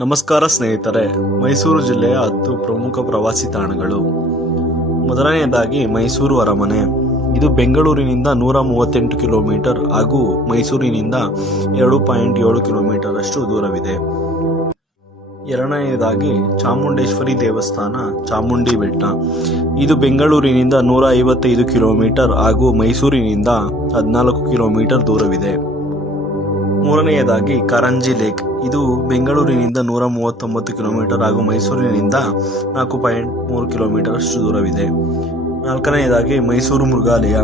ನಮಸ್ಕಾರ ಸ್ನೇಹಿತರೆ, ಮೈಸೂರು ಜಿಲ್ಲೆಯ 10 ಪ್ರಮುಖ ಪ್ರವಾಸಿ ತಾಣಗಳು. ಮೊದಲನೆಯದಾಗಿ ಮೈಸೂರು ಅರಮನೆ. ಇದು ಬೆಂಗಳೂರಿನಿಂದ 138 ಕಿಲೋಮೀಟರ್ ಹಾಗೂ ಮೈಸೂರಿನಿಂದ 2.7 ಕಿಲೋಮೀಟರ್ ಅಷ್ಟು ದೂರವಿದೆ. ಎರಡನೆಯದಾಗಿ ಚಾಮುಂಡೇಶ್ವರಿ ದೇವಸ್ಥಾನ, ಚಾಮುಂಡಿ ಬೆಟ್ಟ. ಇದು ಬೆಂಗಳೂರಿನಿಂದ 155 ಕಿಲೋಮೀಟರ್ ಹಾಗೂ ಮೈಸೂರಿನಿಂದ 14 ಕಿಲೋಮೀಟರ್ ದೂರವಿದೆ. ಮೂರನೆಯದಾಗಿ ಕಾರಂಜಿ ಲೇಕ್. ಇದು ಬೆಂಗಳೂರಿನಿಂದ 139 ಕಿಲೋಮೀಟರ್ ಹಾಗೂ ಮೈಸೂರಿನಿಂದ 4.3 ಕಿಲೋಮೀಟರ್ ಅಷ್ಟು ದೂರವಿದೆ. ನಾಲ್ಕನೆಯದಾಗಿ ಮೈಸೂರು ಮೃಗಾಲಯ.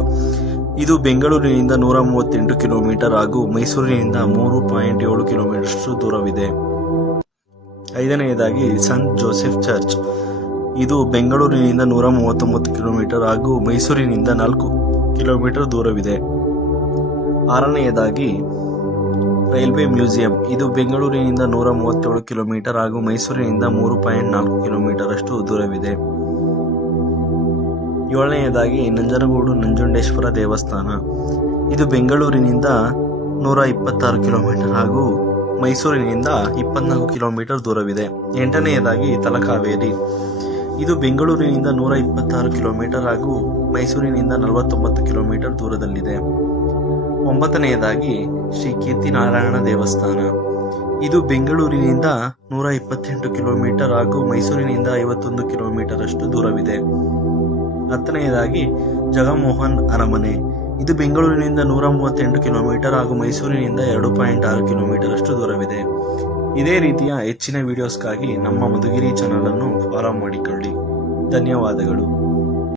ಇದು ಬೆಂಗಳೂರಿನಿಂದ 138 ಕಿಲೋಮೀಟರ್ ಹಾಗೂ ಮೈಸೂರಿನಿಂದ 3.7 ಕಿಲೋಮೀಟರ್ ಅಷ್ಟು ದೂರವಿದೆ. ಐದನೆಯದಾಗಿ ಸಂತ್ ಜೋಸೆಫ್ ಚರ್ಚ್. ಇದು ಬೆಂಗಳೂರಿನಿಂದ 139 ಕಿಲೋಮೀಟರ್ ಹಾಗೂ ಮೈಸೂರಿನಿಂದ 4 ಕಿಲೋಮೀಟರ್ ದೂರವಿದೆ. ಆರನೆಯದಾಗಿ ರೈಲ್ವೆ ಮ್ಯೂಸಿಯಂ. ಇದು ಬೆಂಗಳೂರಿನಿಂದ 137 ಕಿಲೋಮೀಟರ್ ಹಾಗೂ ಮೈಸೂರಿನಿಂದ 3.4 ಕಿಲೋಮೀಟರ್ ಅಷ್ಟು ದೂರವಿದೆ. ಏಳನೆಯದಾಗಿ ನಂಜನಗೂಡು ನಂಜುಂಡೇಶ್ವರ ದೇವಸ್ಥಾನ. ಇದು ಬೆಂಗಳೂರಿನಿಂದ 126 ಕಿಲೋಮೀಟರ್ ಹಾಗೂ ಮೈಸೂರಿನಿಂದ 24 ಕಿಲೋಮೀಟರ್ ದೂರವಿದೆ. ಎಂಟನೆಯದಾಗಿ ತಲಕಾವೇರಿ. ಇದು ಬೆಂಗಳೂರಿನಿಂದ 126 ಕಿಲೋಮೀಟರ್ ಹಾಗೂ ಮೈಸೂರಿನಿಂದ 49 ಕಿಲೋಮೀಟರ್ ದೂರದಲ್ಲಿದೆ. ಒಂಬತ್ತನೆಯದಾಗಿ ಶ್ರೀ ಕೀರ್ತಿನಾರಾಯಣ ದೇವಸ್ಥಾನ. ಇದು ಬೆಂಗಳೂರಿನಿಂದ 128 ಕಿಲೋಮೀಟರ್ ಹಾಗೂ ಮೈಸೂರಿನಿಂದ 51 ಕಿಲೋಮೀಟರ್ ಅಷ್ಟು ದೂರವಿದೆ. ಹತ್ತನೆಯದಾಗಿ ಜಗಮೋಹನ್ ಅರಮನೆ. ಇದು ಬೆಂಗಳೂರಿನಿಂದ 138 ಕಿಲೋಮೀಟರ್ ಹಾಗೂ ಮೈಸೂರಿನಿಂದ 2.6 ಕಿಲೋಮೀಟರ್ ಅಷ್ಟು ದೂರವಿದೆ. ಇದೇ ರೀತಿಯ ಹೆಚ್ಚಿನ ವಿಡಿಯೋಸ್ಗಾಗಿ ನಮ್ಮ ಮಧುಗಿರಿ ಚಾನಲ್ ಅನ್ನು ಫಾಲೋ ಮಾಡಿಕೊಳ್ಳಿ. ಧನ್ಯವಾದಗಳು.